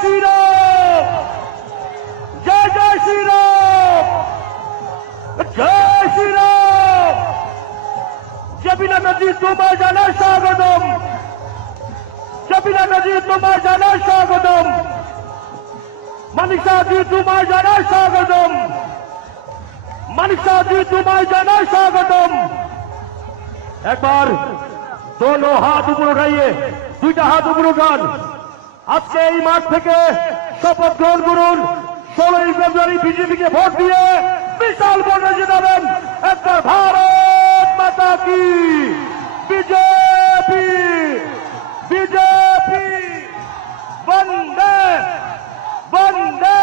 श्री राम, जय जय श्री राम, जय श्री राम। जबीना नजी तुम्हार जाना स्वागतम, जबीना नजी तुम्हार जाना स्वागतम, मनीषा जी तुम्हार जाना स्वागतम, मनीषा जी तुम्हार जाना स्वागतम। एक बार दोनों हाथ ऊपर उठाइए, दुईटा हाथ ऊपर उठान। আজকে এই মাঠ থেকে শপথ গ্রহণ করুন। 16ই ফেব্রুয়ারি বিজেপিকে ভোট দিয়ে বিশাল ভোটে জিতাবেন। একবার ভারত মাতা কি, বিজেপি বিজেপি, বন্দে বন্দে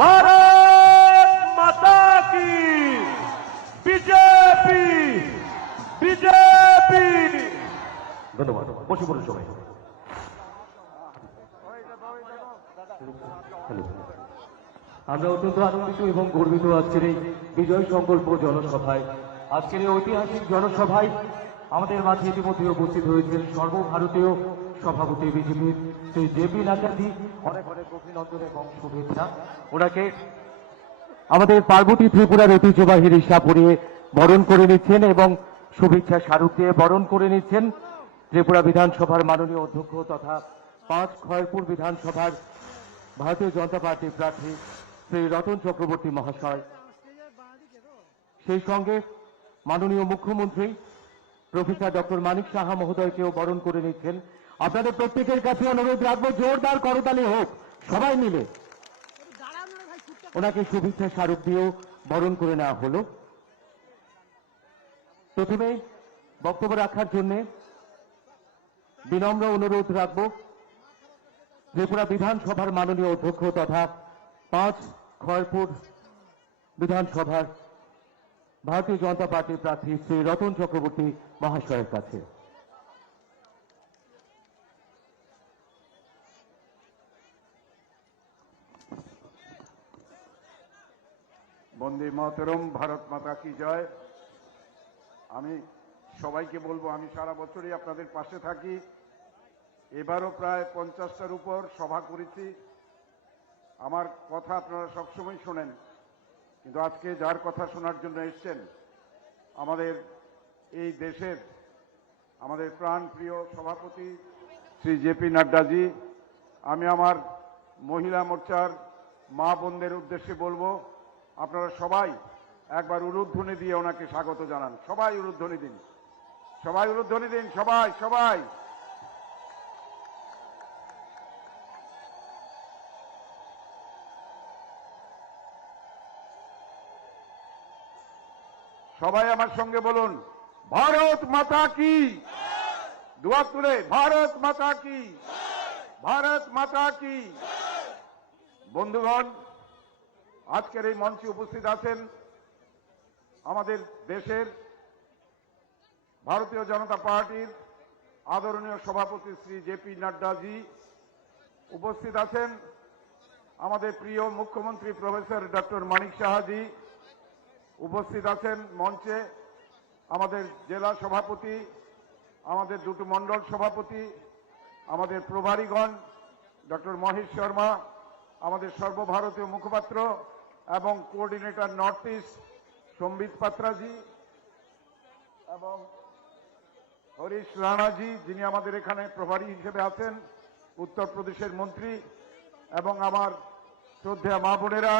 ভারত মাতা কি, বিজেপি বিজেপি। ধন্যবাদ। বসে পড়ুন সবাই। আমরা অত্যন্ত আনন্দিত এবং গর্বিত আজকের এই বিজয় সংকল্প জনসভায়। আজকের এই ঐতিহাসিক জনসভায় আমাদের মাঝে ইতিমধ্যে উপস্থিত হয়েছেন সর্বভারতীয় সভাপতি বিজেপির শ্রী জেপি নাড্ডাজি। অনেক অনেক অভিনন্দন এবং শুভেচ্ছা। ওনাকে আমাদের পার্বতী ত্রিপুরার ঐতিহ্যবাহী রিক্সা পরিয়ে বরণ করে নিচ্ছেন এবং শুভেচ্ছা স্মারক দিয়ে বরণ করে নিচ্ছেন ত্রিপুরা বিধানসভার মাননীয় অধ্যক্ষ তথা 5 খয়েরপুর বিধানসভার ভারতীয় জনতা পার্টির প্রার্থী শ্রী রতন চক্রবর্তী মহাশয়। সেই সঙ্গে মাননীয় মুখ্যমন্ত্রী প্রফেসর ডক্টর মানিক সাহা মহোদয়কেও বরণ করে নিচ্ছেন। আপনাদের প্রত্যেকের কাছে অনুরোধ রাখবো, জোরদার করতালি হোক সবাই মিলে। ওনাকে শুভেচ্ছা স্মারক দিয়েও বরণ করে নেওয়া হলো। প্রথমে বক্তব্য রাখার জন্য বিনম্র অনুরোধ রাখবো ত্রিপুরা বিধানসভার মাননীয় অধ্যক্ষ তথা 5 খয়েরপুর বিধানসভার ভারতীয় জনতা পার্টির প্রার্থী শ্রী রতন চক্রবর্তী মহাশয়ের কাছে। বন্দে মাতরম, ভারত মাতা কি জয়। আমি সবাইকে বলবো, আমি সারা বছরই আপনাদের পাশে থাকি। এবারও প্রায় 50টার উপর সভা করেছি। আমার কথা আপনারা সবসময় শোনেন, কিন্তু আজকে যার কথা শোনার জন্য এসছেন আমাদের এই দেশের আমাদের প্রাণপ্রিয় সভাপতি শ্রী জেপি নাড্ডাজি। আমি আমার মহিলা মোর্চার মা বোনদের উদ্দেশ্যে বলবো, আপনারা সবাই একবার উলুধ্বনি দিয়ে ওনাকে স্বাগত জানান। সবাই উলুধ্বনি দিন, সবাই উলুধ্বনি দিন, সবাই সবাই। সবাই আমার সঙ্গে বলুন, ভারত মাতা কি। দুহাত তুলে, ভারত মাতা কি, ভারত মাতা কি। বন্ধুগণ, আজকের এই মঞ্চে উপস্থিত আছেন আমাদের দেশের ভারতীয় জনতা পার্টির আদরণীয় সভাপতি শ্রী জেপি নাড্ডাজি। উপস্থিত আছেন আমাদের প্রিয় মুখ্যমন্ত্রী প্রফেসর ডক্টর মানিক সাহাজি। উপস্থিত আছেন মঞ্চে আমাদের জেলা সভাপতি, আমাদের দুটো মণ্ডল সভাপতি, আমাদের প্রভারীগণ, ডক্টর মহেশ শর্মা, আমাদের সর্বভারতীয় মুখপাত্র এবং কোঅর্ডিনেটর নর্থ ইস্ট সম্বিত পাত্রাজি, এবং হরিশ রাণাজি যিনি আমাদের এখানে প্রভারী হিসেবে আছেন, উত্তরপ্রদেশের মন্ত্রী, এবং আমার শ্রদ্ধেয় মা বোনেরা,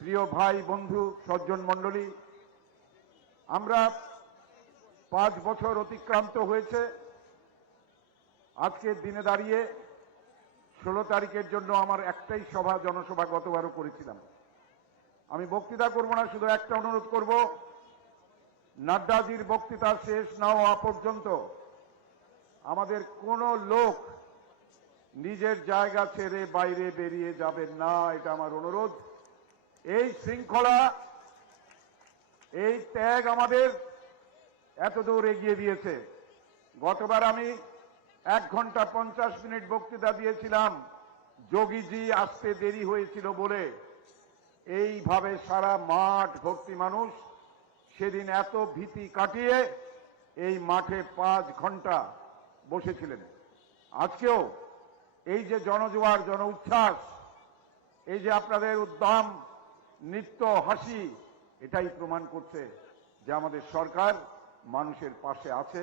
প্রিয় ভাই বন্ধু সজ্জন মণ্ডলী। আমরা 5 বছর অতিক্রান্ত হয়েছে। আজকের দিনে দাঁড়িয়ে 16 তারিখের জন্য আমার একটাই জনসভা গতবারও করেছিলাম। আমি বক্তৃতা করব না, শুধু একটা অনুরোধ করব, নাড্ডাজির বক্তৃতা শেষ না হওয়া পর্যন্ত আমাদের কোনো লোক নিজের জায়গা ছেড়ে বাইরে বেরিয়ে যাবেন না, এটা আমার অনুরোধ। এই শৃঙ্খলা, এই ত্যাগ আমাদের এতদূর এগিয়ে দিয়েছে। গতবার আমি 1 ঘন্টা 50 মিনিট বক্তৃতা দিয়েছিলাম, যোগীজি আসতে দেরি হয়েছিল বলে। এইভাবে সারা মাঠ ভর্তি মানুষ সেদিন এত ভীতি কাটিয়ে এই মাঠে 5 ঘন্টা বসেছিলেন। আজকেও এই যে জনজোয়ার, জন উচ্ছ্বাস, এই যে আপনাদের উদ্যম, নৃত্য, হাসি, এটাই প্রমাণ করছে যে আমাদের সরকার মানুষের পাশে আছে,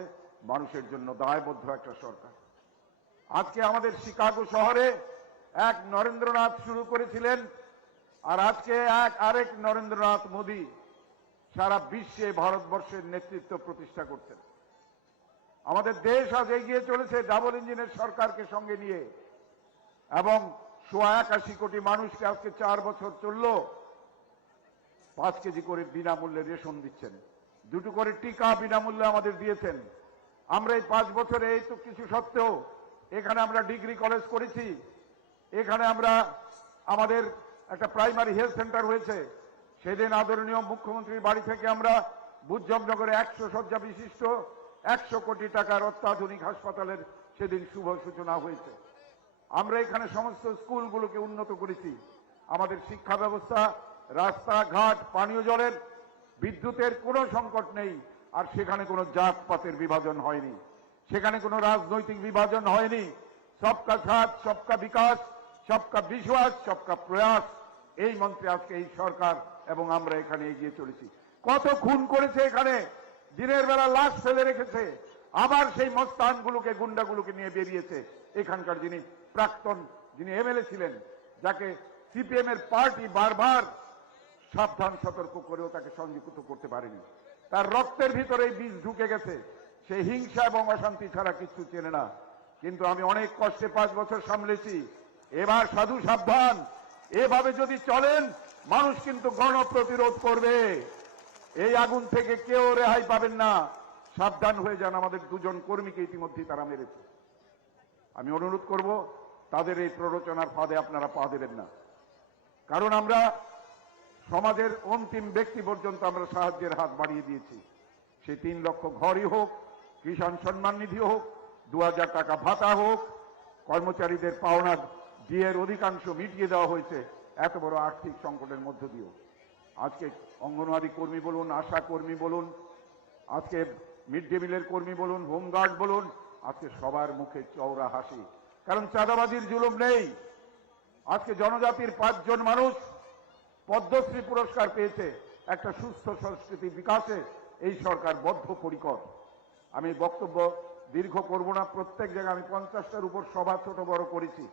মানুষের জন্য দায়বদ্ধ একটা সরকার। আজকে আমাদের শিকাগো শহরে এক নরেন্দ্রনাথ শুরু করেছিলেন, আর আজকে আরেক নরেন্দ্রনাথ মোদী সারা বিশ্বে ভারতবর্ষের নেতৃত্ব প্রতিষ্ঠা করছেন। আমাদের দেশ আজ এগিয়ে চলেছে ডাবল ইঞ্জিনের সরকারকে সঙ্গে নিয়ে, এবং 81 কোটি মানুষকে আজকে 4 বছর চলল 5 কেজি করে বিনামূল্যে রেশন দিচ্ছেন, 2টো করে টিকা বিনামূল্যে আমাদের দিয়েছেন। আমরা এই 5 বছরে এই তো কিছু সত্ত্বেও এখানে আমরা ডিগ্রি কলেজ করেছি, এখানে আমরা আমাদের একটা প্রাইমারি হেলথ সেন্টার হয়েছে। সেদিন আদরণীয় মুখ্যমন্ত্রীর বাড়ি থেকে আমরা বুদ্ধজনগরে 100 শয্যা বিশিষ্ট 100 কোটি টাকার অত্যাধুনিক হাসপাতালের সেদিন শুভ সূচনা হয়েছে। আমরা এখানে সমস্ত স্কুলগুলোকে উন্নত করেছি। আমাদের শিক্ষা ব্যবস্থা, রাস্তাঘাট, পানীয় জলের, বিদ্যুতের কোনো সংকট নেই। আর সেখানে কোনো জাতপাতের বিভাজন হয়নি, সেখানে কোনো রাজনৈতিক বিভাজন হয়নি। সবকা সাথ, সবকা বিকাশ, সবকা বিশ্বাস, সবকা প্রয়াস, এই মন্ত্রে আজকে এই সরকার এবং আমরা এখানে এগিয়ে চলেছি। কত খুন করেছে এখানে, দিনের বেলা লাশ ফেলে রেখেছে, আবার সেই মস্তানগুলোকে, গুন্ডাগুলোকে নিয়ে বেরিয়েছে। এখানকার যিনি প্রাক্তন, যিনি এমএলএ ছিলেন, যাকে সিপিএম এর পার্টি বারবার সাবধান সতর্ক করেও তাকে সংযুক্ত করতে পারেনি। তার রক্তের ভিতরে এই বীজ ঢুকে গেছে, সে হিংসা এবং অশান্তি ছাড়া কিছু চেনে না। কিন্তু আমি অনেক কষ্টে 5 বছর সামলেছি। এবার সাধু সাবধান, এভাবে যদি চলেন মানুষ কিন্তু গণপ্রতিরোধ করবে। এই আগুন থেকে কেউ রেহাই পাবেন না। সাবধান হয়ে যান। আমাদের 2 জন কর্মীকে ইতিমধ্যেই তারা মেরেছে। আমি অনুরোধ করব তাদের এই প্ররোচনার ফাঁদে আপনারা পা দেবেন না। কারণ আমরা সমাজের অন্তিম ব্যক্তি পর্যন্ত আমরা সাহায্যের হাত বাড়িয়ে দিয়েছি। সে 3 লক্ষ ঘরই হোক, কিষাণ সম্মান নিধি হোক, 2000 টাকা ভাতা হোক, কর্মচারীদের পাওনা ডিএর অধিকাংশ মিটিয়ে দেওয়া হয়েছে এত বড় আর্থিক সংকটের মধ্য দিয়েও। আজকে অঙ্গনওয়াড়ি কর্মী বলুন, আশা কর্মী বলুন, আজকে মিড ডে মিলের কর্মী বলুন, হোমগার্ড বলুন, আজকে সবার মুখে চওড়া হাসি। কারণ চাঁদাবাজির জুলুম নেই। আজকে জনজাতির 5 জন মানুষ পদ্মশ্রী পুরস্কার পেয়েছে। একটা সুস্থ সংস্কৃতি বিকাশে এই সরকার বদ্ধপরিকর। আমি বক্তব্য দীর্ঘ করব না। প্রত্যেক জায়গায় আমি 50টার উপর সভা ছোট বড় করেছি,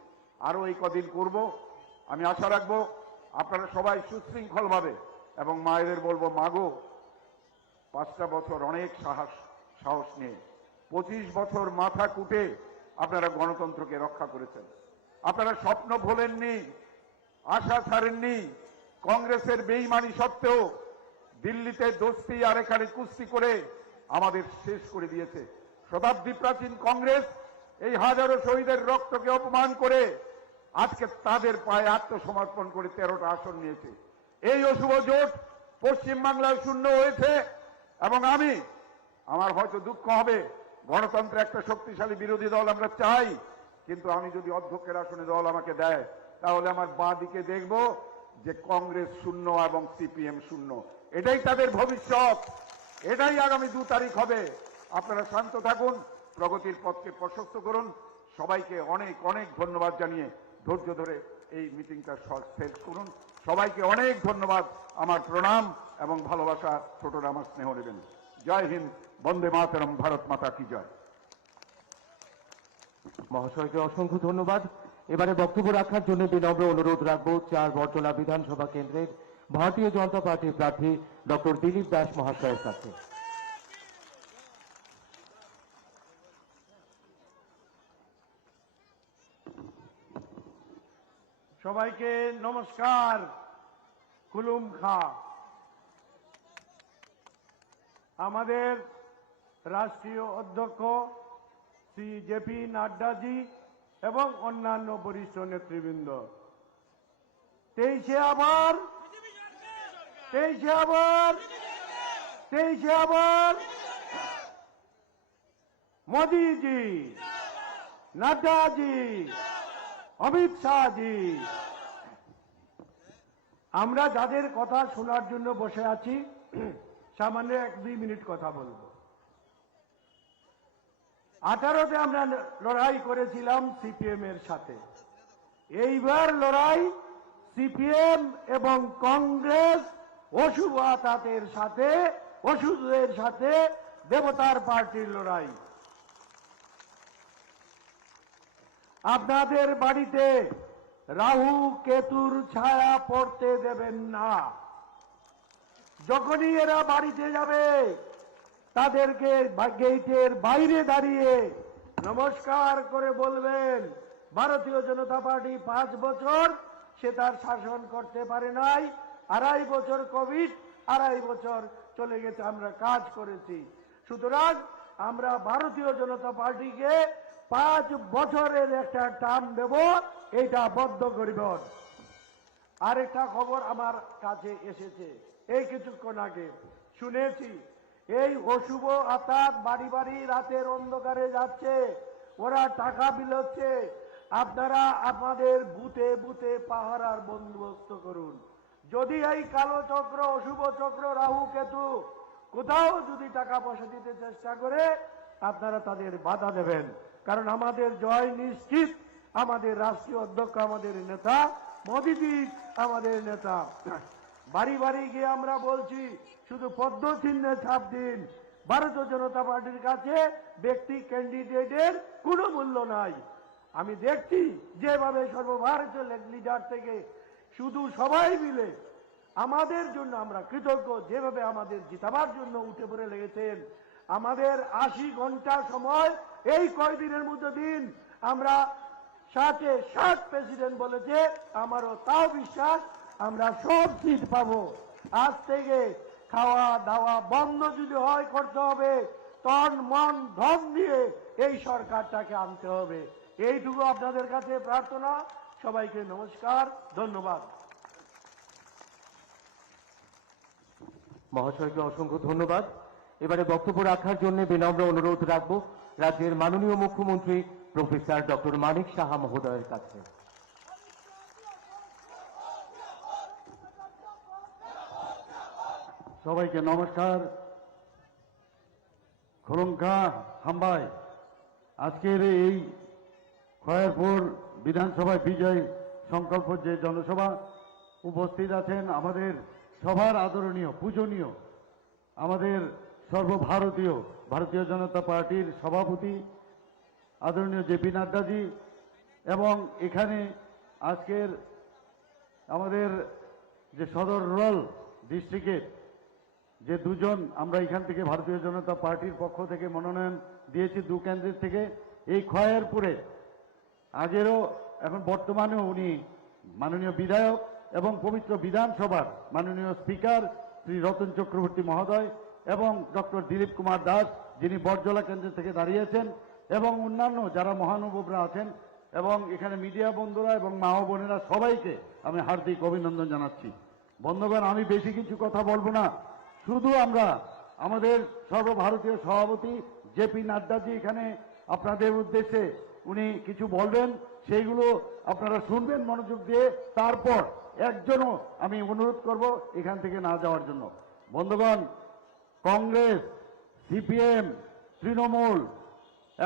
আরো এই কদিন করব। আমি আশা রাখবো আপনারা সবাই সুশৃঙ্খলভাবে, এবং মায়েদের বলবো, মাগো 5টা বছর অনেক সাহস নিয়ে 25 বছর মাথা কুটে আপনারা গণতন্ত্রকে রক্ষা করেছেন। আপনারা স্বপ্ন ভোলেননি, আশা ছাড়েননি। কংগ্রেসের বেইমানি সত্ত্বেও দিল্লিতে দোস্তি আর এখানে কুস্তি করে আমাদের শেষ করে দিয়েছে। শতাব্দী প্রাচীন কংগ্রেস এই হাজারো শহীদের রক্তকে অপমান করে আজকে তাদের পায়ে আত্মসমর্পণ করে 13টা আসন নিয়েছে। এই অশুভ জোট পশ্চিমবাংলায় শূন্য হয়েছে। এবং আমার হয়তো দুঃখ হবে, গণতন্ত্রে একটা শক্তিশালী বিরোধী দল আমরা চাই, কিন্তু আমি যদি অধ্যক্ষের আসনে দল আমাকে দেয়, তাহলে আমার বাঁ দিকে দেখব যে কংগ্রেস শূন্য এবং সিপিএম শূন্য। এটাই তাদের ভবিষ্যৎ, এটাই আগামী 2 তারিখ হবে। আপনারা শান্ত থাকুন, প্রগতির পথকে প্রশস্ত করুন। সবাইকে অনেক অনেক ধন্যবাদ জানিয়ে ধৈর্য ধরে এই মিটিংটা শেষ করুন। সবাইকে অনেক ধন্যবাদ, আমার প্রণাম এবং ভালোবাসা। ছোটরা আমার স্নেহ নেবেন। জয় হিন্দ, বন্দে মাতরম, ভারত মাতা কি জয়। মহাশয়কে অসংখ্য ধন্যবাদ। এবারে বক্তব্য রাখার জন্য বিনম্র অনুরোধ রাখবো 4 বটতলা বিধানসভা কেন্দ্রের ভারতীয় জনতা পার্টির প্রার্থী ডক্টর দিলীপ দাস মহাশয়ের কাছে। সবাইকে নমস্কার, কুলুম খা। আমাদের রাষ্ট্রীয় অধ্যক্ষ শ্রী জেপি নাড্ডাজি এবং অন্যান্য বরিষ্ঠ নেতৃবৃন্দ, 23 আবার মোদীজি, নাড্ডাজি, অমিত শাহজি, আমরা যাদের কথা শোনার জন্য বসে আছি, সামান্য 1-2 মিনিট কথা বলবো। 18তে আমরা লড়াই করেছিলাম সিপিএম এর সাথে। এইবার লড়াই সিপিএম এবং কংগ্রেস অশুভ আতাতের সাথে, অশুভদের সাথে দেবতার পার্টির লড়াই। আপনাদের বাড়িতে রাহু কেতুর ছায়া পড়তে দেবেন না। যখনই এরা বাড়িতে যাবে তাদেরকে গেটের বাইরে দাঁড়িয়ে নমস্কার করে বলবেন, ভারতীয় জনতা পার্টি 5 বছর সে তার শাসন করতে পারে নাই, 2.5 বছর কোভিড, 2.5 বছর চলে গেছে আমরা কাজ করেছি। সুতরাং আমরা ভারতীয় জনতা পার্টিকে 5 বছরের একটা টার্ম দেব, এটা বদ্ধ করিব। আরেকটা খবর আমার কাছে এসেছে এই কিছুক্ষণ আগে, শুনেছি এই অশুভ আতাত বাড়ি বাড়ি রাতের অন্ধকারে যাচ্ছে, ওরা টাকা বিলোচ্ছে। আপনারা আপনাদের বুথে বুথে পাহারার বন্দোবস্ত করুন। যদি এই কালো চক্র, অশুভ চক্র, রাহু কেতু কোথাও যদি টাকা পয়সা দিতে চেষ্টা করে, আপনারা তাদের বাধা দেবেন, কারণ আমাদের জয় নিশ্চিত। আমাদের রাষ্ট্রীয় অধ্যক্ষ, আমাদের নেতা মোদিজি, আমাদের নেতা। বাড়ি বাড়ি গিয়ে আমরা বলছি শুধু পদ্ম চিহ্নে ছাপ দিন। ভারতীয় জনতা পার্টির কাছে ব্যক্তি ক্যান্ডিডেটের কোনো মূল্য নাই। আমি দেখছি যেভাবে সর্বভারতীয় লিডার থেকে শুধু সবাই মিলে আমাদের জন্য আমরা কৃতজ্ঞ, যেভাবে আমাদের জিতাবার জন্য উঠে পড়ে লেগেছেন। আমাদের 80 ঘন্টা সময় এই কয়দিনের মধ্যে দিন আমরা 60 প্রেসিডেন্ট বলেছে, আমারও তাও বিশ্বাস আমরা সব সিট পাবো। আজ থেকে খাওয়া দাওয়া বন্ধ যদি হয় করতে হবে, তন মন ধন দিয়ে এই সরকারটাকে আনতে হবে। এইটুকু আপনাদের কাছে প্রার্থনা। সবাইকে নমস্কার, ধন্যবাদ। মহাশয়কে অসংখ্য ধন্যবাদ। এবারে বক্তব্য রাখার জন্য বিনম্র অনুরোধ রাখবো রাজ্যের মাননীয় মুখ্যমন্ত্রী প্রফেসর ডক্টর মানিক সাহা মহোদয়ের কাছে। সবাইকে নমস্কার। খোলঙ্কা হাম্বাই আজকের এই খয়েরপুর বিধানসভায় বিজয় সংকল্প যে জনসভা উপস্থিত আছেন, আমাদের সবার আদরণীয় পূজনীয় আমাদের সর্বভারতীয় ভারতীয় জনতা পার্টির সভাপতি আদরণীয় জেপি নাড্ডাজি, এবং এখানে আজকের আমাদের যে সদর রুরাল ডিস্ট্রিক্টের যে দুজন আমরা এখান থেকে ভারতীয় জনতা পার্টির পক্ষ থেকে মনোনয়ন দিয়েছি 2 কেন্দ্রের থেকে, এই খয়েরপুরে আগেরও এখন বর্তমানেও উনি মাননীয় বিধায়ক এবং পবিত্র বিধানসভার মাননীয় স্পিকার শ্রী রতন চক্রবর্তী মহোদয় এবং ডক্টর দিলীপ কুমার দাস, যিনি বটজলা কেন্দ্র থেকে দাঁড়িয়েছেন, এবং অন্যান্য যারা মহানুভবরা আছেন, এবং এখানে মিডিয়া বন্ধুরা এবং মা ও বোনেরা, সবাইকে আমি হার্দিক অভিনন্দন জানাচ্ছি। বন্ধুগণ, আমি বেশি কিছু কথা বলবো না, শুধু আমরা আমাদের সর্বভারতীয় সভাপতি জেপি নাড্ডাজি এখানে আপনাদের উদ্দেশ্যে উনি কিছু বলবেন, সেইগুলো আপনারা শুনবেন মনোযোগ দিয়ে। তারপর একজনও আমি অনুরোধ করব এখান থেকে না যাওয়ার জন্য। বন্ধুগণ, কংগ্রেস, সিপিএম, তৃণমূল,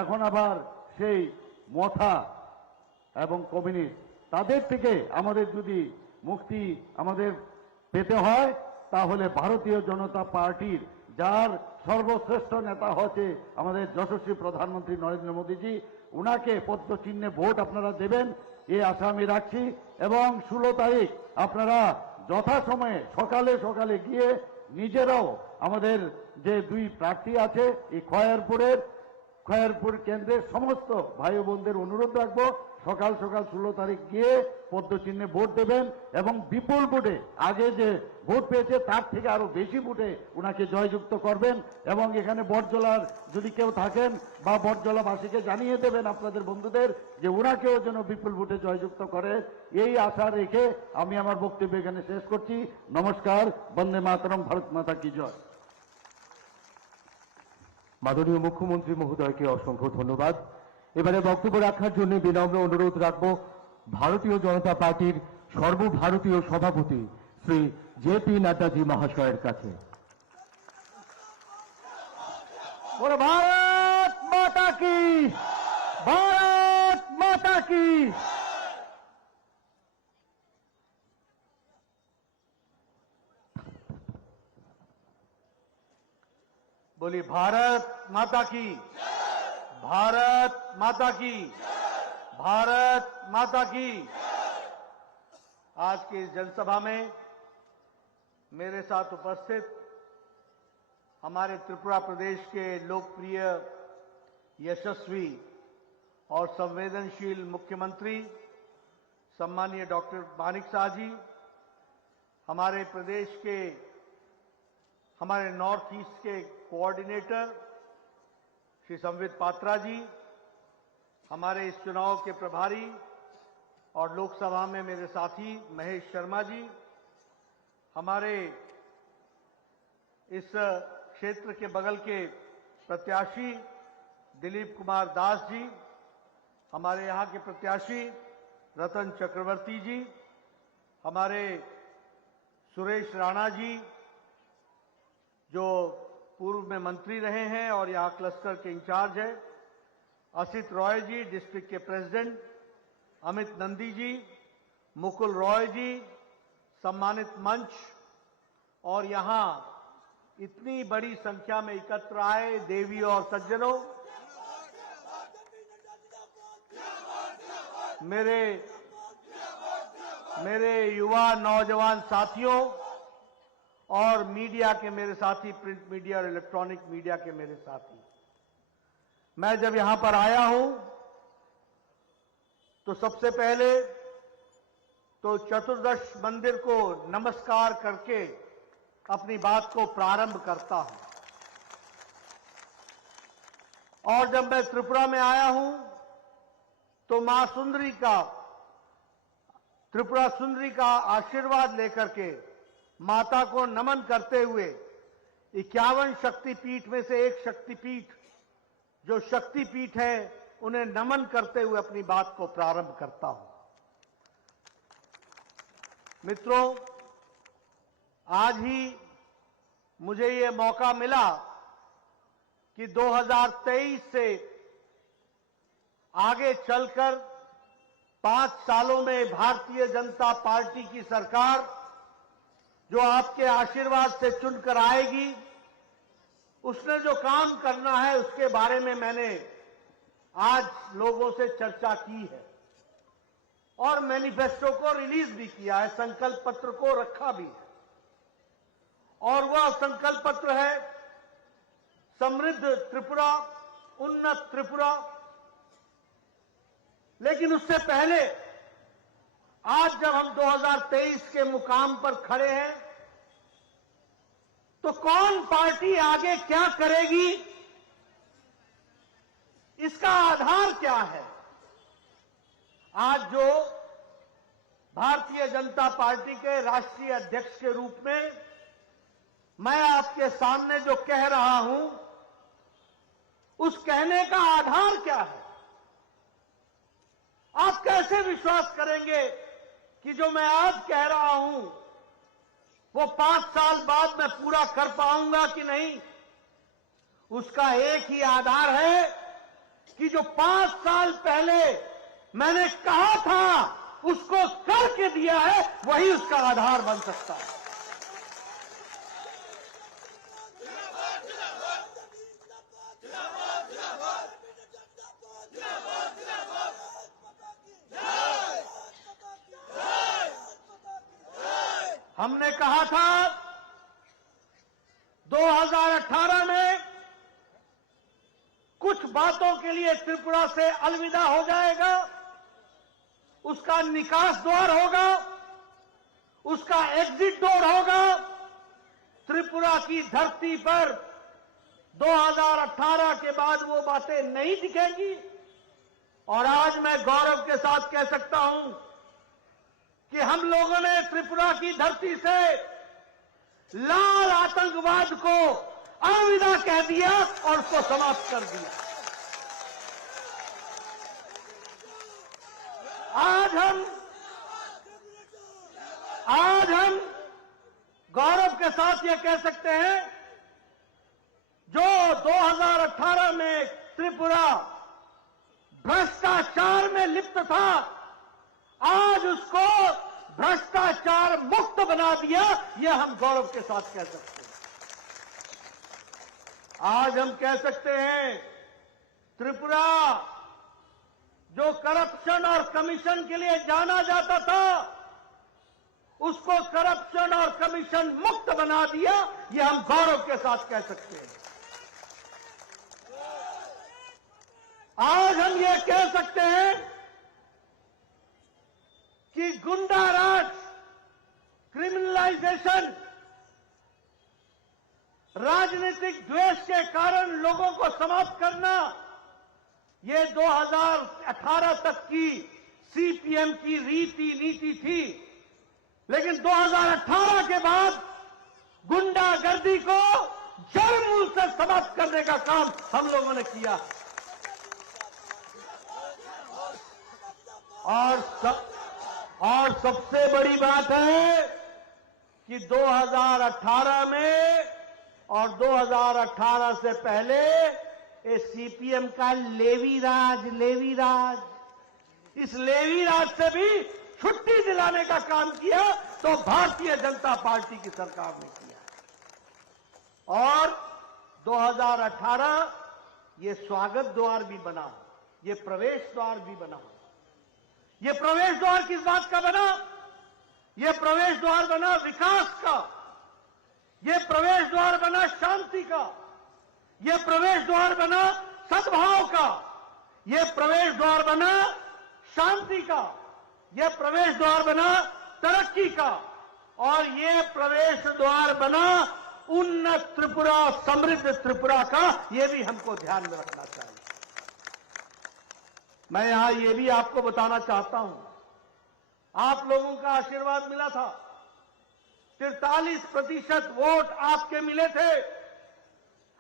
এখন আবার সেই মথা এবং কমিউনিস্ট, তাদের থেকে আমাদের যদি মুক্তি আমাদের পেতে হয়, তাহলে ভারতীয় জনতা পার্টির যার সর্বশ্রেষ্ঠ নেতা হচ্ছে আমাদের যশস্বী প্রধানমন্ত্রী নরেন্দ্র মোদীজি, উনাকে পদ্ম চিহ্নে ভোট আপনারা দেবেন, এই আশা আমি রাখছি। এবং 16 তারিখ আপনারা যথাসময়ে সকালে সকালে গিয়ে নিজেরাও আমাদের যে 2 প্রার্থী আছে এই খয়েরপুর কেন্দ্রের সমস্ত ভাই বোনদের অনুরোধ রাখবো, সকাল সকাল 16 তারিখ গিয়ে পদ্ম চিহ্নে ভোট দেবেন এবং বিপুল ভোটে, আগে যে ভোট পেয়েছে তার থেকে আরো বেশি ভোটে উনাকে জয়যুক্ত করবেন। এবং এখানে বটজলার যদি কেউ থাকেন বা বটজলাবাসীকে জানিয়ে দেবেন আপনাদের বন্ধুদের যে উনাকেও যেন বিপুল ভোটে জয়যুক্ত করে, এই আশা রেখে আমি আমার বক্তব্য এখানে শেষ করছি। নমস্কার। বন্দে মাতরম। ভারত মাতা কি জয়। মাননীয় মুখ্যমন্ত্রী মহোদয়কে অসংখ্য ধন্যবাদ। এবারে বক্তব্য রাখার জন্য বিনম্র অনুরোধ রাখবো ভারতীয় জনতা পার্টির সর্বভারতীয় সভাপতি শ্রী জেপি নাড্ডাজি মহাশয়ের কাছে। ভারত মাতা কি, ভারত মাতা কি। बोली भारत माता की, भारत माता की, भारत माता की। आज की इस जनसभा में मेरे साथ उपस्थित हमारे त्रिपुरा प्रदेश के लोकप्रिय, यशस्वी और संवेदनशील मुख्यमंत्री सम्मानीय डॉक्टर मानिक शाह जी, हमारे प्रदेश के, हमारे नॉर्थ ईस्ट के कोऑर्डिनेटर श्री संबित पात्रा जी, हमारे इस चुनाव के प्रभारी और लोकसभा में मेरे साथी महेश शर्मा जी, हमारे इस क्षेत्र के बगल के प्रत्याशी दिलीप कुमार दास जी, हमारे यहाँ के प्रत्याशी रतन चक्रवर्ती जी, हमारे सुरेश राणा जी जो पूर्व में मंत्री रहे हैं और यहाँ क्लस्टर के इंचार्ज है, असित रॉय जी डिस्ट्रिक्ट के प्रेसिडेंट, अमित नंदी जी, मुकुल रॉय जी, सम्मानित मंच और यहाँ इतनी बड़ी संख्या में एकत्र आए देवी और सज्जनों, मेरे युवा नौजवान साथियों और मीडिया के मेरे साथी, प्रिंट मीडिया और इलेक्ट्रॉनिक मीडिया के मेरे साथी, मैं जब यहां पर आया हूं तो सबसे पहले तो चतुर्दश मंदिर को नमस्कार करके अपनी बात को प्रारंभ करता हूं। और जब मैं त्रिपुरा में आया हूं तो मां सुंदरी का, त्रिपुरा सुंदरी का आशीर्वाद लेकर के माता को नमन करते हुए 51 शक्तिपीठ में से एक शक्तिपीठ जो शक्तिपीठ है उन्हें नमन करते हुए अपनी बात को प्रारंभ करता हूं। मित्रों, आज ही मुझे ये मौका मिला कि 2023 से आगे चलकर 5 सालों में भारतीय जनता पार्टी की सरकार जो आपके आशीर्वाद से चुनकर आएगी, उसने जो काम करना है उसके बारे में मैंने आज लोगों से चर्चा की है और मैनिफेस्टो को रिलीज भी किया है, संकल्प पत्र को रखा भी है। और वह संकल्प पत्र है समृद्ध त्रिपुरा, उन्नत त्रिपुरा। लेकिन उससे पहले आज जब हम 2023 के मुकाम पर खड़े हैं तो कौन पार्टी आगे क्या करेगी, इसका आधार क्या है। आज जो भारतीय जनता पार्टी के राष्ट्रीय अध्यक्ष के रूप में मैं आपके सामने जो कह रहा हूं, उस कहने का आधार क्या है। आप कैसे विश्वास करेंगे कि जो मैं आज कह रहा हूं वो 5 साल बाद मैं पूरा कर पाऊंगा कि नहीं। उसका एक ही आधार है कि जो 5 साल पहले मैंने कहा था उसको करके दिया है, वही उसका आधार बन सकता है। हमने कहा था 2018 में कुछ बातों के लिए त्रिपुरा से अलविदा हो जाएगा, उसका निकास द्वार होगा, उसका एग्जिट डोर होगा। त्रिपुरा की धरती पर 2018 के बाद वो बातें नहीं दिखेंगी। और आज मैं गौरव के साथ कह सकता हूं कि हम लोगों ने त्रिपुरा की धरती से लाल आतंकवाद को अलविदा कह दिया और उसको समाप्त कर दिया। आज हम गौरव के साथ ये कह सकते हैं, जो 2018 में त्रिपुरा भ्रष्टाचार में लिप्त था, आज उसको भ्रष्टाचार मुक्त बना दिया। यह हम गौरव के साथ कह सकते हैं। आज हम कह सकते हैं त्रिपुरा जो करप्शन और कमीशन के लिए जाना जाता था, उसको करप्शन और कमीशन मुक्त बना दिया, ये हम गौरव के साथ कह सकते हैं। आज हम ये कह सकते हैं कि गुंडा राज, क्रिमिनलाइजेशन, राजनीतिक द्वेष के कारण लोगों को समाप्त करना, ये 2018 तक की सीपीएम की नीति थी। लेकिन 2018 के बाद गुंडागर्दी को जड़ मूल से समाप्त करने का काम हम लोगों ने किया। और सबसे बड़ी बात है कि 2018 में और 2018 से पहले ये सीपीएम का लेवी राज, इस लेवी राज से भी छुट्टी दिलाने का काम किया तो भारतीय जनता पार्टी की सरकार ने किया। और 2018 ये स्वागत द्वार भी बना, ये प्रवेश द्वार भी बना। ये प्रवेश द्वार किस बात का बना? ये प्रवेश द्वार बना विकास का, ये प्रवेश द्वार बना शांति का, ये प्रवेश द्वार बना सद्भाव का, ये प्रवेश द्वार बना शांति का, ये प्रवेश द्वार बना तरक्की का, और ये प्रवेश द्वार बना उन्नत त्रिपुरा, समृद्ध त्रिपुरा का। ये भी हमको ध्यान में रखना चाहिए। मैं यहां ये भी आपको बताना चाहता हूं, आप लोगों का आशीर्वाद मिला था, 43% वोट आपके मिले थे।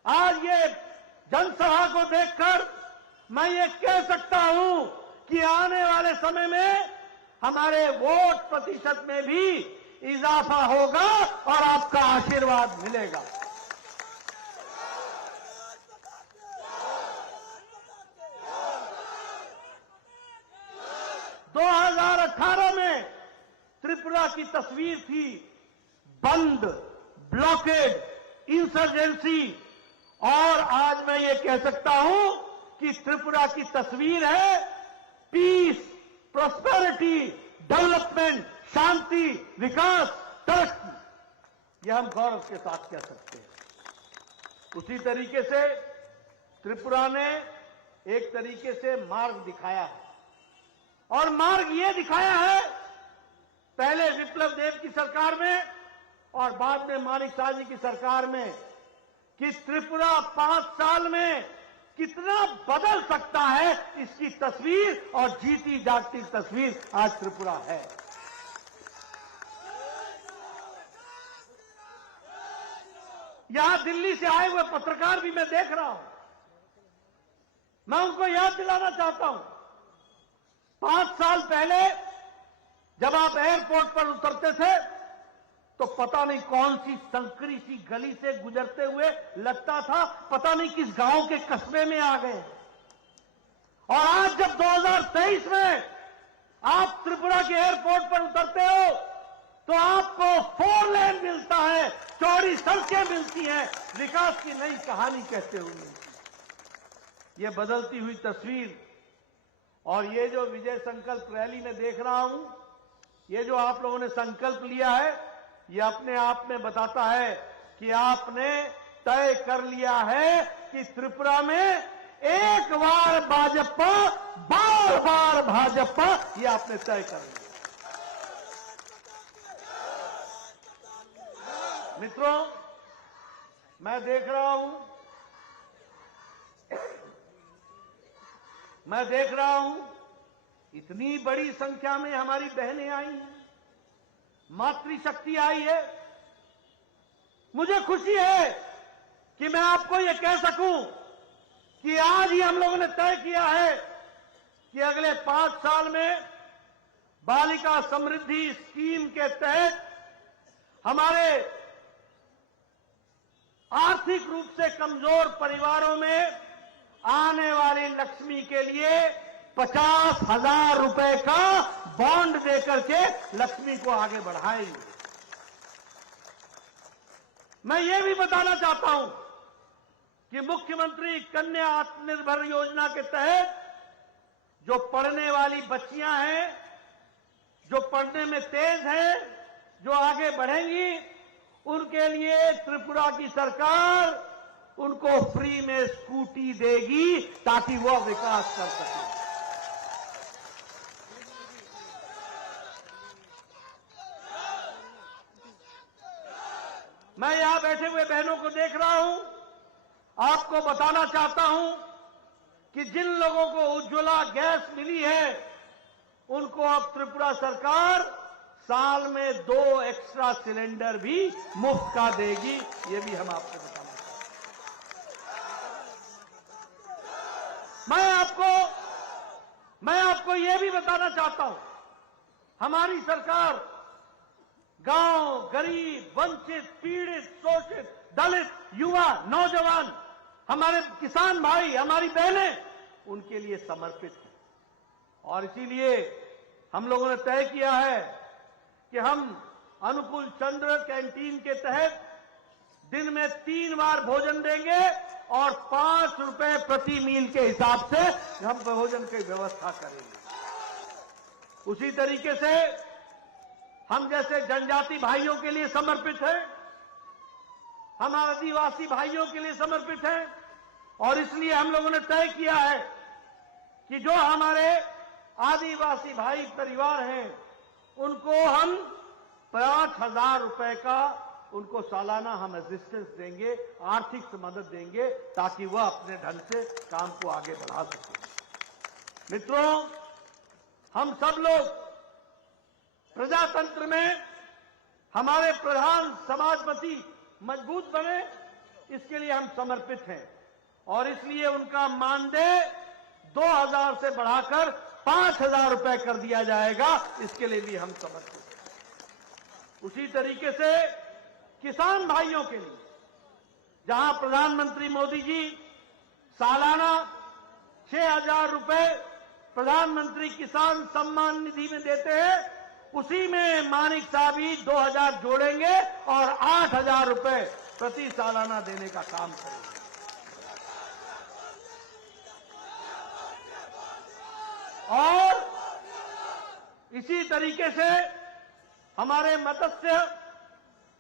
आज ये जनसभा को देखकर मैं ये कह सकता हूं कि आने वाले समय में हमारे वोट प्रतिशत में भी इजाफा होगा और आपका आशीर्वाद मिलेगा। दो 2018 में त्रिपुरा की तस्वीर थी बंद, ब्लॉकेड, इंसर्जेंसी, और आज मैं ये कह सकता हूं कि त्रिपुरा की तस्वीर है पीस, प्रॉस्पेरिटी, डेवलपमेंट, शांति, विकास, तरक्की। यह हम गौरव के साथ कह सकते हैं। उसी तरीके से त्रिपुरा ने एक तरीके से मार्ग दिखाया है, और मार्ग ये दिखाया है पहले विप्लव देव की सरकार में और बाद में मानिक शाह जी की सरकार में, कि त्रिपुरा 5 साल में कितना बदल सकता है, इसकी तस्वीर और जीती जागती तस्वीर आज त्रिपुरा है। यहां दिल्ली से आए हुए पत्रकार भी मैं देख रहा हूं, मैं उनको याद दिलाना चाहता हूं, 5 साल पहले जब आप एयरपोर्ट पर उतरते थे तो पता नहीं कौन सी संकरी सी गली से गुजरते हुए लगता था पता नहीं किस गांव के कस्बे में आ गए। और आज जब 2023 में आप त्रिपुरा के एयरपोर्ट पर उतरते हो तो आपको 4 लेन मिलता है, चौड़ी सड़कें मिलती हैं, विकास की नई कहानी कहते हुए मिलती है। ये बदलती हुई तस्वीर और ये जो विजय संकल्प रैली में देख रहा हूं, ये जो आप लोगों ने संकल्प लिया है, ये अपने आप में बताता है कि आपने तय कर लिया है कि त्रिपुरा में एक बार भाजपा, बार बार भाजपा, ये आपने तय कर लिया। मित्रों, मैं देख रहा हूं इतनी बड़ी संख्या में हमारी बहनें आई हैं, मातृशक्ति आई है। मुझे खुशी है कि मैं आपको यह कह सकूं कि आज ही हम लोगों ने तय किया है कि अगले 5 साल में बालिका समृद्धि स्कीम के तहत हमारे आर्थिक रूप से कमजोर परिवारों में आने वाली लक्ष्मी के लिए 50,000 रुपए का बॉन्ड देकर के लक्ष्मी को आगे बढ़ाएंगे। मैं ये भी बताना चाहता हूं कि मुख्यमंत्री कन्या आत्मनिर्भर योजना के तहत जो पढ़ने वाली बच्चियां हैं, जो पढ़ने में तेज हैं, जो आगे बढ़ेंगी, उनके लिए त्रिपुरा की सरकार उनको फ्री में स्कूटी देगी ताकि वो विकास कर सके। मैं यहां बैठे हुए बहनों को देख रहा हूं, आपको बताना चाहता हूं कि जिन लोगों को उज्ज्वला गैस मिली है, उनको अब त्रिपुरा सरकार साल में 2 एक्स्ट्रा सिलेंडर भी मुफ्त का देगी। ये भी हम आपको बताना चाहते हैं। मैं आपको ये भी बताना चाहता हूं, हमारी सरकार गांव, गरीब, वंचित, पीड़ित, शोषित, दलित, युवा, नौजवान, हमारे किसान भाई, हमारी बहनें, उनके लिए समर्पित है। और इसीलिए हम लोगों ने तय किया है कि हम अनुकूल चंद्र कैंटीन के तहत दिन में 3 बार भोजन देंगे और 5 रुपए प्रति मील के हिसाब से हम भोजन की व्यवस्था करेंगे। उसी तरीके से हम जैसे जनजाति भाइयों के लिए समर्पित है, हम आदिवासी भाइयों के लिए समर्पित है, और इसलिए हम लोगों ने तय किया है कि जो हमारे आदिवासी भाई परिवार हैं, उनको हम 5,000 रुपए का उनको सालाना हम असिस्टेंस देंगे, आर्थिक मदद देंगे, ताकि वह अपने ढंग से काम को आगे बढ़ा सके। मित्रों, हम सब लोग प्रजातंत्र में हमारे प्रधान समाजपति मजबूत बने, इसके लिए हम समर्पित हैं, और इसलिए उनका मानदेय 2,000 से बढ़ाकर 5,000 रुपए कर दिया जाएगा। इसके लिए भी हम समर्पित हैं। उसी तरीके से किसान भाइयों के लिए, जहां प्रधानमंत्री मोदी जी सालाना 6,000 रुपए प्रधानमंत्री किसान सम्मान निधि में देते हैं, उसी में मानिक साहब भी 2,000 जोड़ेंगे और 8,000 रुपए प्रति सालाना देने का काम करेंगे। और इसी तरीके से हमारे मत्स्य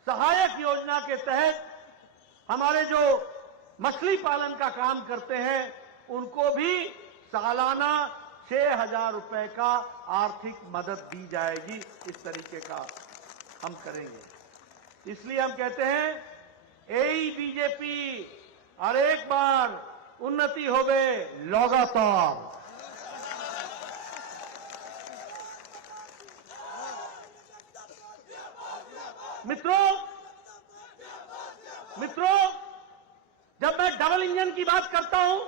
सहायक योजना के तहत हमारे जो मछली पालन का काम करते हैं, उनको भी सालाना 6,000 रुपए का आर्थिक मदद दी जाएगी। इस तरीके का हम करेंगे। इसलिए हम कहते हैं, यही बीजेपी और एक बार उन्नति होवे लगातार। मित्रों, जब मैं डबल इंजन की बात करता हूं,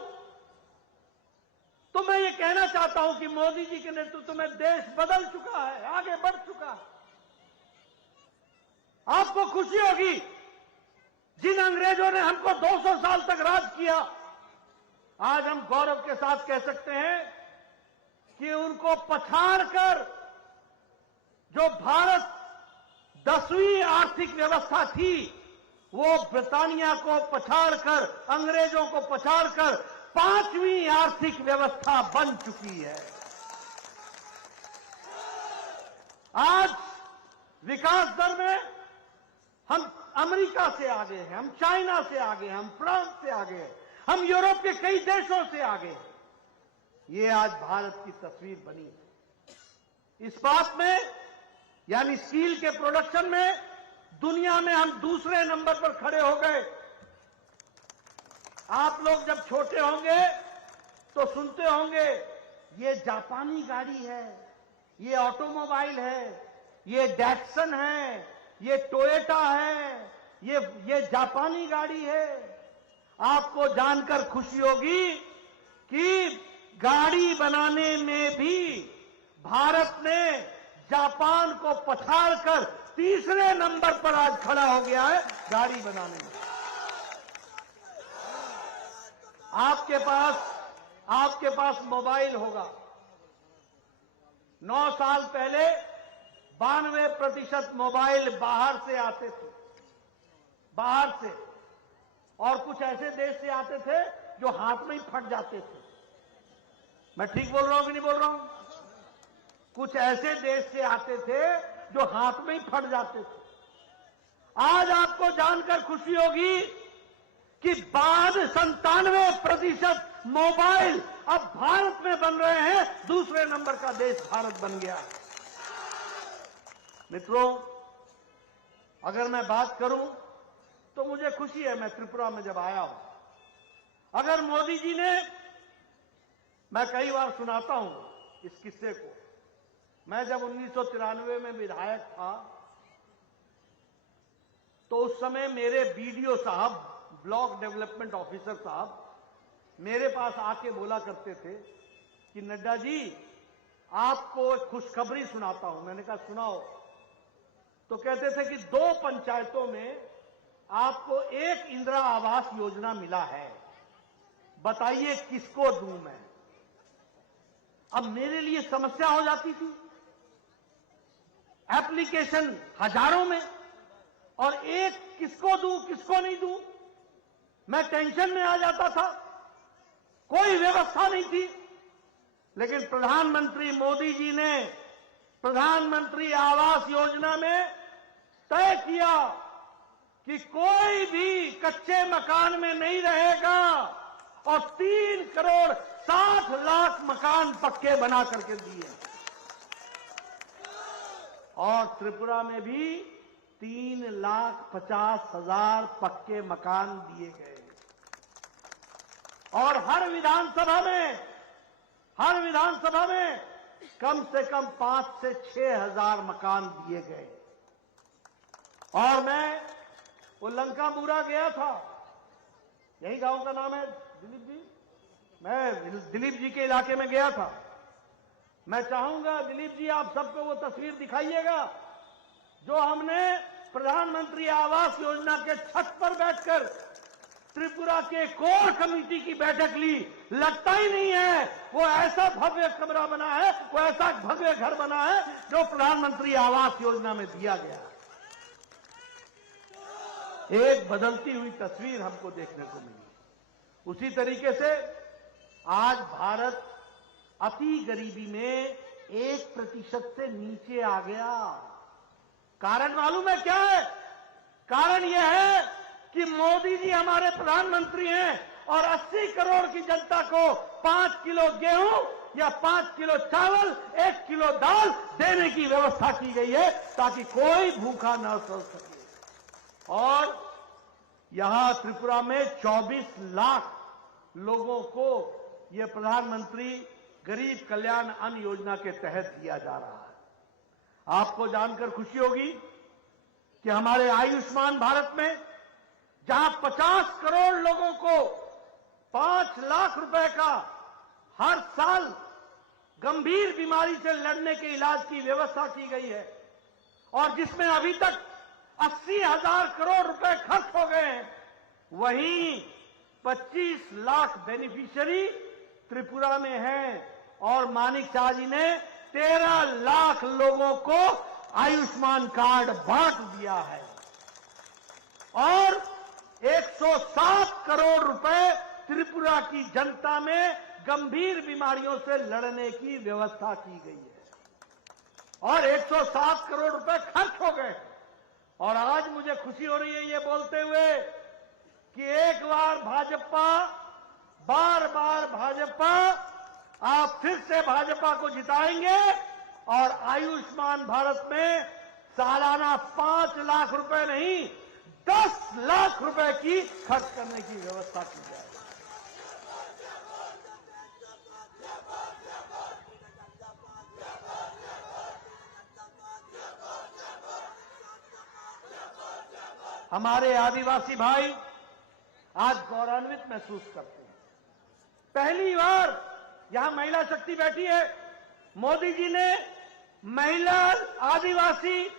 तो मैं ये कहना चाहता हूं कि मोदी जी के नेतृत्व में देश बदल चुका है, आगे बढ़ चुका है। आपको खुशी होगी, जिन अंग्रेजों ने हमको 200 साल तक राज किया, आज हम गौरव के साथ कह सकते हैं कि उनको पछाड़कर जो भारत 10वीं आर्थिक व्यवस्था थी, वो ब्रिटानिया को पछाड़कर, अंग्रेजों को पछाड़कर 5वीं आर्थिक व्यवस्था बन चुकी है। आज विकास दर में हम अमेरिका से आगे हैं, हम चाइना से आगे हैं, हम फ्रांस से आगे हैं, हम यूरोप के कई देशों से आगे हैं। ये आज भारत की तस्वीर बनी है। इस बात में, यानी स्टील के प्रोडक्शन में दुनिया में हम दूसरे नंबर पर खड़े हो गए। आप लोग जब छोटे होंगे तो सुनते होंगे, ये जापानी गाड़ी है, ये ऑटोमोबाइल है, ये डैटसन है, ये टोयोटा है, ये जापानी गाड़ी है। आपको जानकर खुशी होगी कि गाड़ी बनाने में भी भारत ने जापान को पछाड़कर तीसरे नंबर पर आज खड़ा हो गया है गाड़ी बनाने में। आपके पास मोबाइल होगा। 9 साल पहले 92% मोबाइल बाहर से आते थे, बाहर से। और कुछ ऐसे देश से आते थे जो हाथ में ही फट जाते थे। मैं ठीक बोल रहा हूं कि नहीं बोल रहा हूं? कुछ ऐसे देश से आते थे जो हाथ में ही फट जाते थे। आज आपको जानकर खुशी होगी कि 97% मोबाइल अब भारत में बन रहे हैं। दूसरे नंबर का देश भारत बन गया है। मित्रों, अगर मैं बात करूं तो मुझे खुशी है, मैं त्रिपुरा में जब आया हूं, अगर मोदी जी ने, मैं कई बार सुनाता हूं इस किस्से को, मैं जब 1993 में विधायक था तो उस समय मेरे बीडीओ साहब, ब्लॉक डेवलपमेंट ऑफिसर साहब मेरे पास आके बोला करते थे कि नड्डा जी आपको एक खुशखबरी सुनाता हूं। मैंने कहा सुनाओ। तो कहते थे कि 2 पंचायतों में आपको 1 इंदिरा आवास योजना मिला है, बताइए किसको दूं मैं। अब मेरे लिए समस्या हो जाती थी, एप्लीकेशन हजारों में, और एक किसको दूं किसको नहीं दूं, मैं टेंशन में आ जाता था। कोई व्यवस्था नहीं थी। लेकिन प्रधानमंत्री मोदी जी ने प्रधानमंत्री आवास योजना में तय किया कि कोई भी कच्चे मकान में नहीं रहेगा और 3 करोड़ 60 लाख मकान पक्के बना करके दिए। और त्रिपुरा में भी 3,50,000 पक्के मकान दिए गए। और हर विधानसभा में कम से कम 5 से 6 हजार मकान दिए गए। और मैं वो लंकापुरा गया था, यही गांव का नाम है दिलीप जी, मैं दिलीप जी के इलाके में गया था। मैं चाहूंगा दिलीप जी आप सबको वो तस्वीर दिखाइएगा जो हमने प्रधानमंत्री आवास योजना के छत पर बैठकर त्रिपुरा के कोर कमेटी की बैठक ली। लगता ही नहीं है वो ऐसा भव्य कमरा बना है, वो ऐसा भव्य घर बना है जो प्रधानमंत्री आवास योजना में दिया गया। एक बदलती हुई तस्वीर हमको देखने को मिली। उसी तरीके से आज भारत अति गरीबी में 1% से नीचे आ गया। कारण मालूम है क्या है? कारण यह है कि मोदी जी हमारे प्रधानमंत्री हैं और 80 करोड़ की जनता को 5 किलो गेहूं या 5 किलो चावल, 1 किलो दाल देने की व्यवस्था की गई है ताकि कोई भूखा न सो सके। और यहां त्रिपुरा में 24 लाख लोगों को यह प्रधानमंत्री गरीब कल्याण अन्न योजना के तहत दिया जा रहा है। आपको जानकर खुशी होगी कि हमारे आयुष्मान भारत में जहां 50 करोड़ लोगों को 5 लाख रुपए का हर साल गंभीर बीमारी से लड़ने के इलाज की व्यवस्था की गई है और जिसमें अभी तक 80,000 करोड़ रुपए खर्च हो गए हैं, वहीं 25 लाख बेनिफिशियरी त्रिपुरा में हैं और मानिक शाह जी ने 13 लाख लोगों को आयुष्मान कार्ड बांट दिया है और 107 करोड़ रुपए त्रिपुरा की जनता में गंभीर बीमारियों से लड़ने की व्यवस्था की गई है और 107 करोड़ रुपए खर्च हो गए। और आज मुझे खुशी हो रही है ये बोलते हुए कि एक बार भाजपा, बार-बार भाजपा, आप फिर से भाजपा को जिताएंगे और आयुष्मान भारत में सालाना 5 लाख रुपए नहीं 10 लाख रुपए की खर्च करने की व्यवस्था की जाए। हमारे आदिवासी भाई आज गौरवान्वित महसूस करते हैं। पहली बार यहां महिला शक्ति बैठी है। मोदी जी ने महिला आदिवासी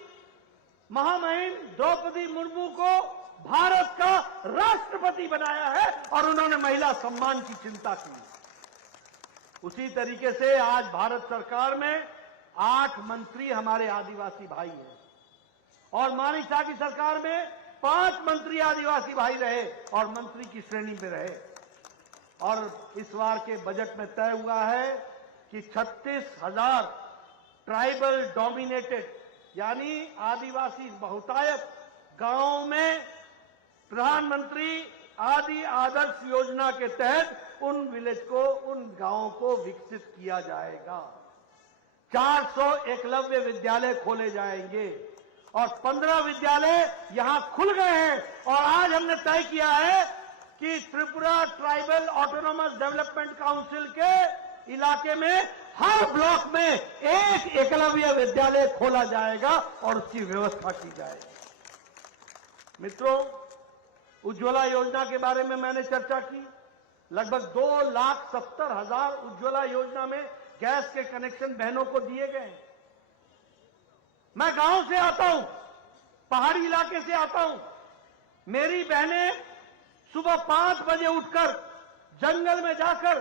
महामहिम द्रौपदी मुर्मू को भारत का राष्ट्रपति बनाया है और उन्होंने महिला सम्मान की चिंता की। उसी तरीके से आज भारत सरकार में 8 मंत्री हमारे आदिवासी भाई हैं और मानिक शाह की सरकार में 5 मंत्री आदिवासी भाई रहे और मंत्री की श्रेणी में रहे। और इस बार के बजट में तय हुआ है कि 36,000 ट्राइबल डोमिनेटेड यानी आदिवासी बहुतायत गांवों में प्रधानमंत्री आदि आदर्श योजना के तहत उन विलेज को, उन गांवों को विकसित किया जाएगा। 400 एकलव्य विद्यालय खोले जाएंगे और 15 विद्यालय यहां खुल गए हैं। और आज हमने तय किया है कि Tripura tribal autonomous development council के इलाके में हर ब्लॉक में एक एकलव्य विद्यालय खोला जाएगा और उसकी व्यवस्था की जाएगी। मित्रों, उज्ज्वला योजना के बारे में मैंने चर्चा की। लगभग 2,70,000 उज्ज्वला योजना में गैस के कनेक्शन बहनों को दिए गए। मैं गांव से आता हूं, पहाड़ी इलाके से आता हूं। मेरी बहनें सुबह 5 बजे उठकर जंगल में जाकर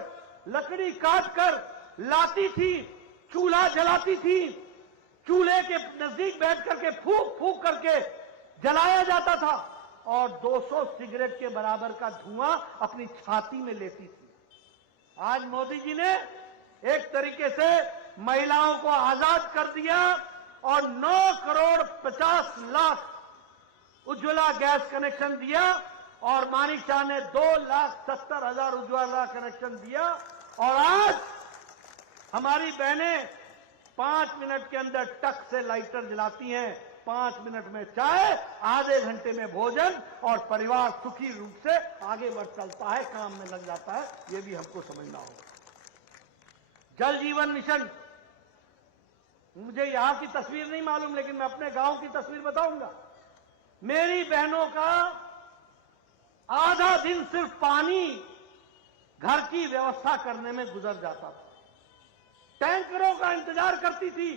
लकड़ी काटकर लाती थी, चूल्हा जलाती थी। चूल्हे के नजदीक बैठ करके फूंक फूंक करके जलाया जाता था और 200 सिगरेट के बराबर का धुआं अपनी छाती में लेती थी। आज मोदी जी ने एक तरीके से महिलाओं को आजाद कर दिया और 9,50,00,000 उज्ज्वला गैस कनेक्शन दिया और मानिक शाह ने 2,70,000 उज्ज्वला कनेक्शन दिया। और आज हमारी बहनें 5 मिनट के अंदर टक से लाइटर जलाती हैं, 5 मिनट में चाय, आधे घंटे में भोजन और परिवार सुखी रूप से आगे बढ़ चलता है, काम में लग जाता है। ये भी हमको समझना होगा। जल जीवन मिशन, मुझे यहां की तस्वीर नहीं मालूम, लेकिन मैं अपने गांव की तस्वीर बताऊंगा। मेरी बहनों का आधा दिन सिर्फ पानी घर की व्यवस्था करने में गुजर जाता था। टैंकरों का इंतजार करती थी,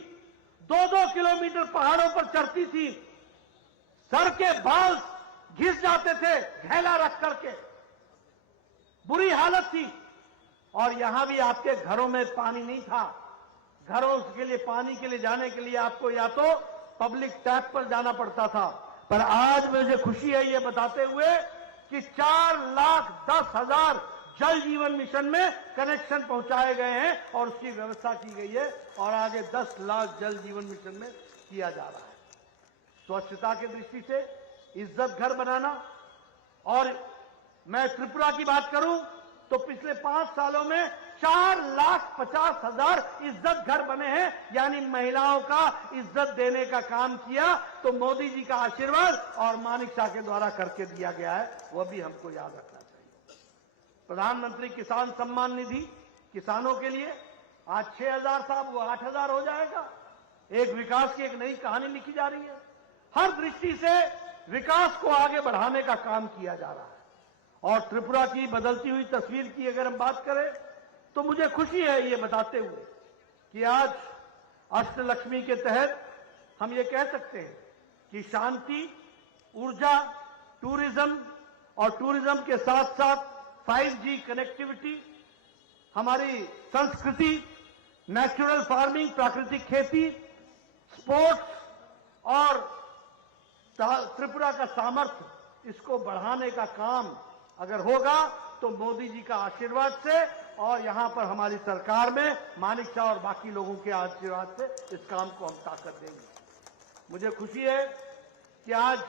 2-2 किलोमीटर पहाड़ों पर चढ़ती थी, सर के बाल घिस जाते थे घेला रख करके, बुरी हालत थी। और यहां भी आपके घरों में पानी नहीं था। घरों के लिए पानी के लिए जाने के लिए आपको या तो पब्लिक टैप पर जाना पड़ता था। पर आज मुझे खुशी है ये बताते हुए कि 4,10,000 जल जीवन मिशन में कनेक्शन पहुंचाए गए हैं और उसकी व्यवस्था की गई है और आगे 10 लाख जल जीवन मिशन में किया जा रहा है। स्वच्छता की दृष्टि से इज्जत घर बनाना, और मैं त्रिपुरा की बात करूं तो पिछले 5 सालों में 4,50,000 इज्जत घर बने हैं, यानी महिलाओं का इज्जत देने का काम किया तो मोदी जी का आशीर्वाद और मानिक शाह के द्वारा करके दिया गया है। वह भी हमको याद रखना चाहिए। प्रधानमंत्री किसान सम्मान निधि किसानों के लिए आज 6,000 था, वो 8,000 हो जाएगा। एक विकास की एक नई कहानी लिखी जा रही है। हर दृष्टि से विकास को आगे बढ़ाने का काम किया जा रहा है। और त्रिपुरा की बदलती हुई तस्वीर की अगर हम बात करें तो मुझे खुशी है ये बताते हुए कि आज अष्टलक्ष्मी के तहत हम ये कह सकते हैं कि शांति, ऊर्जा, टूरिज्म और टूरिज्म के साथ साथ 5G कनेक्टिविटी, हमारी संस्कृति, नेचुरल फार्मिंग, प्राकृतिक खेती, स्पोर्ट्स और त्रिपुरा का सामर्थ्य, इसको बढ़ाने का काम अगर होगा तो मोदी जी का आशीर्वाद से और यहां पर हमारी सरकार में मानिक शाह और बाकी लोगों के आशीर्वाद से इस काम को हम ताकत देंगे। मुझे खुशी है कि आज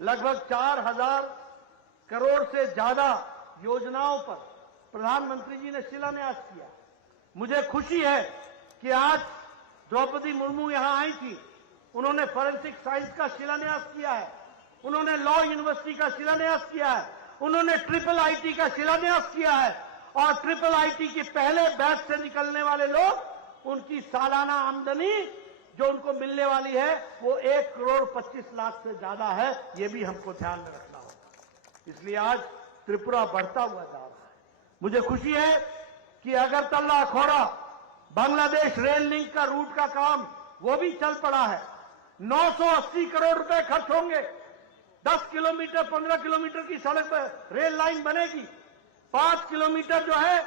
लगभग 4,000 करोड़ से ज्यादा योजनाओं पर प्रधानमंत्री जी ने शिलान्यास किया। मुझे खुशी है कि आज द्रौपदी मुर्मू यहां आई थी, उन्होंने फॉरेंसिक साइंस का शिलान्यास किया है, उन्होंने लॉ यूनिवर्सिटी का शिलान्यास किया है, उन्होंने IIIT का शिलान्यास किया है। और IIIT के पहले बैच से निकलने वाले लोग, उनकी सालाना आमदनी जो उनको मिलने वाली है वो 1,25,00,000 से ज्यादा है। ये भी हमको ध्यान में रखना होगा। इसलिए आज त्रिपुरा बढ़ता हुआ जा रहा है। मुझे खुशी है कि अगरतला अखौरा बांग्लादेश रेल लिंक का रूट का काम वो भी चल पड़ा है। 980 करोड़ रुपए खर्च होंगे। 10 किलोमीटर 15 किलोमीटर की सड़क पर रेल लाइन बनेगी। 5 किलोमीटर जो है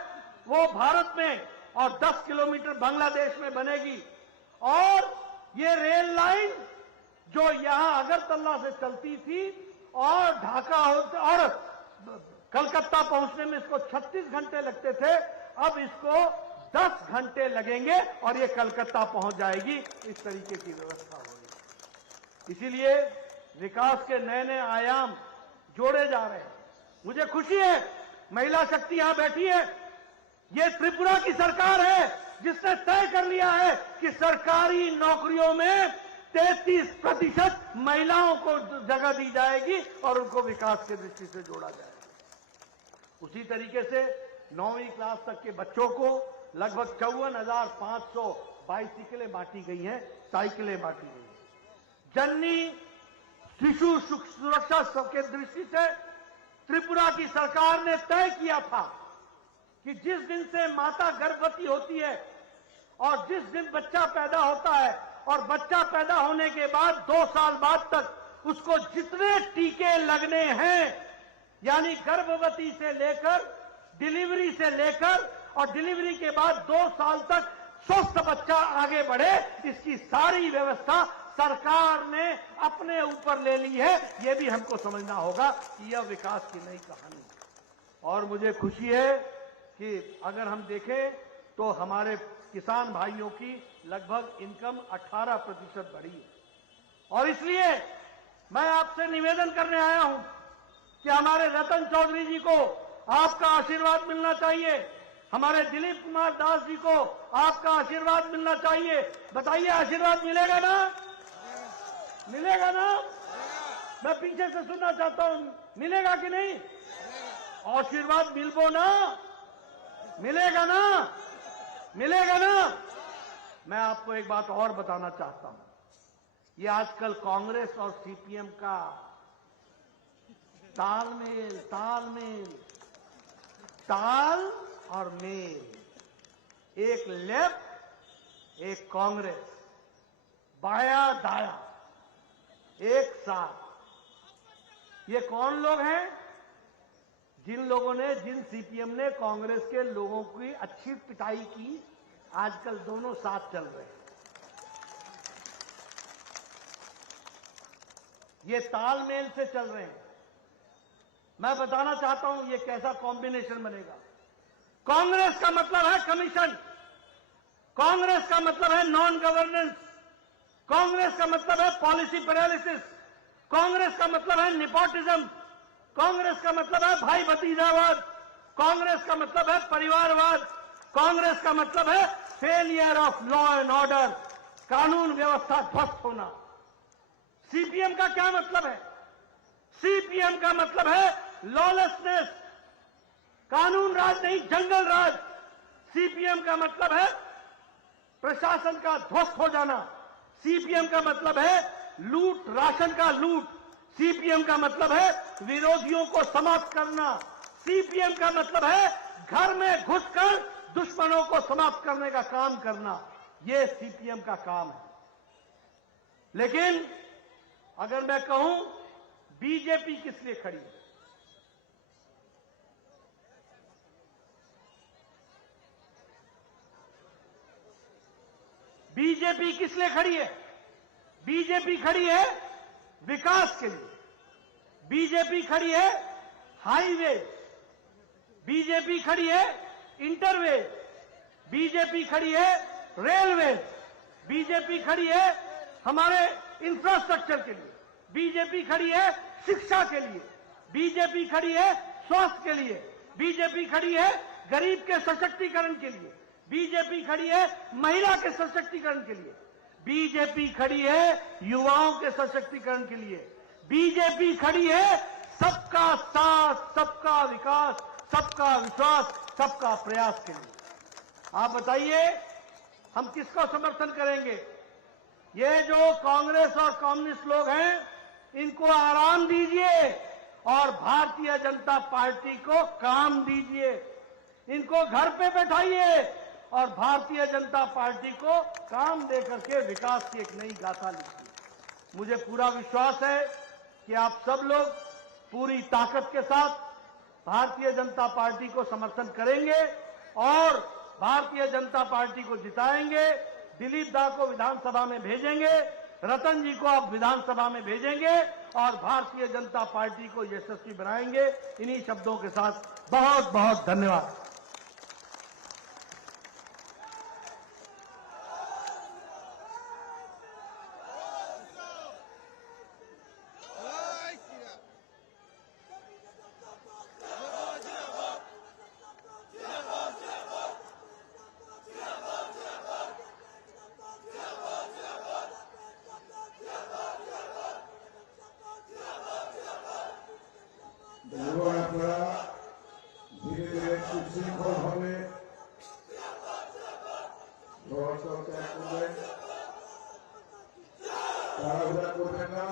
वो भारत में और 10 किलोमीटर बांग्लादेश में बनेगी। और ये रेल लाइन जो यहां अगरतला से चलती थी और ढाका होते और कलकत्ता पहुंचने में इसको 36 घंटे लगते थे, अब इसको 10 घंटे लगेंगे और ये कलकत्ता पहुंच जाएगी। इस तरीके की व्यवस्था होगी। इसीलिए विकास के नए नए आयाम जोड़े जा रहे हैं। मुझे खुशी है महिला शक्ति यहां बैठी है। ये त्रिपुरा की सरकार है जिसने तय कर लिया है कि सरकारी नौकरियों में 33% महिलाओं को जगह दी जाएगी और उनको विकास की दृष्टि से जोड़ा जाएगा। उसी तरीके से 9वीं क्लास तक के बच्चों को लगभग 54,500 बाइसिकलें बांटी गई हैं, साइकिलें बांटी गई हैं। जननी शिशु सुरक्षा के दृष्टि से त्रिपुरा की सरकार ने तय किया था कि जिस दिन से माता गर्भवती होती है और जिस दिन बच्चा पैदा होता है और बच्चा पैदा होने के बाद 2 साल बाद तक उसको जितने टीके लगने हैं, यानी गर्भवती से लेकर डिलीवरी से लेकर और डिलीवरी के बाद 2 साल तक स्वस्थ बच्चा आगे बढ़े, इसकी सारी व्यवस्था सरकार ने अपने ऊपर ले ली है। यह भी हमको समझना होगा कि यह विकास की नई कहानी है। और मुझे खुशी है कि अगर हम देखें तो हमारे किसान भाइयों की लगभग इनकम 18% बढ़ी है। और इसलिए मैं आपसे निवेदन करने आया हूं कि हमारे रतन चौधरी जी को आपका आशीर्वाद मिलना चाहिए, हमारे दिलीप कुमार दास जी को आपका आशीर्वाद मिलना चाहिए। बताइए आशीर्वाद मिलेगा ना? मिलेगा ना? मैं पीछे से सुनना चाहता हूं, मिलेगा कि नहीं? आशीर्वाद मिलबो ना? मिलेगा ना? मिलेगा ना? मैं आपको एक बात और बताना चाहता हूं। ये आजकल कांग्रेस और सीपीएम का तालमेल, ताल और मेल, एक लेफ्ट एक कांग्रेस, बाया दाया एक साथ। ये कौन लोग हैं? जिन लोगों ने, जिन सीपीएम ने कांग्रेस के लोगों की अच्छी पिटाई की, आजकल दोनों साथ चल रहे हैं। ये तालमेल से चल रहे हैं। मैं बताना चाहता हूं ये कैसा कॉम्बिनेशन बनेगा। कांग्रेस का मतलब है कमीशन, कांग्रेस का मतलब है नॉन गवर्नेंस, कांग्रेस का मतलब है पॉलिसी पैरालिसिस, कांग्रेस का मतलब है निपोटिज्म, कांग्रेस का मतलब है भाई भतीजावाद, कांग्रेस का मतलब है परिवारवाद, कांग्रेस का मतलब है failure of law and order, कानून व्यवस्था ध्वस्त होना। सीपीएम का क्या मतलब है? सीपीएम का मतलब है लॉलेसनेस, कानून राज नहीं जंगल राज। सीपीएम का मतलब है प्रशासन का ध्वस्त हो जाना। सीपीएम का मतलब है लूट, राशन का लूट। सीपीएम का मतलब है विरोधियों को समाप्त करना। सीपीएम का मतलब है घर में घुसकर दुश्मनों को समाप्त करने का काम करना। यह सीपीएम का काम है। लेकिन अगर मैं कहूं बीजेपी किस लिए खड़ी है? बीजेपी किस लिए खड़ी है? बीजेपी खड़ी है विकास के लिए। बीजेपी खड़ी है हाईवे, बीजेपी खड़ी है इंटरवे, बीजेपी खड़ी है रेलवे, बीजेपी खड़ी है हमारे इंफ्रास्ट्रक्चर के लिए, बीजेपी खड़ी है शिक्षा के लिए, बीजेपी खड़ी है स्वास्थ्य के लिए, बीजेपी खड़ी है गरीब के सशक्तिकरण के लिए, बीजेपी खड़ी है महिला के सशक्तिकरण के लिए, बीजेपी खड़ी है युवाओं के सशक्तिकरण के लिए, बीजेपी खड़ी है सबका साथ, सबका विकास, सबका विश्वास, सबका प्रयास के लिए। आप बताइए हम किसको समर्थन करेंगे? ये जो कांग्रेस और कम्युनिस्ट लोग हैं इनको आराम दीजिए और भारतीय जनता पार्टी को काम दीजिए। इनको घर पे बैठाइए और भारतीय जनता पार्टी को काम देकर के विकास की एक नई गाथा लिखिए। मुझे पूरा विश्वास है कि आप सब लोग पूरी ताकत के साथ भारतीय जनता पार्टी को समर्थन करेंगे और भारतीय जनता पार्टी को जिताएंगे। दिलीप दा को विधानसभा में भेजेंगे रतन जी को आप विधानसभा में भेजेंगे और भारतीय जनता पार्टी को यशस्वी बनाएंगे। इन्हीं शब्दों के साथ बहुत बहुत धन्यवाद। ধন্যবাদ। আপনারা ধীরে ধীরে সুশৃঙ্খল ভাবে সভা ত্যাগ করবেন, তাড়াহুড়া করবেন না।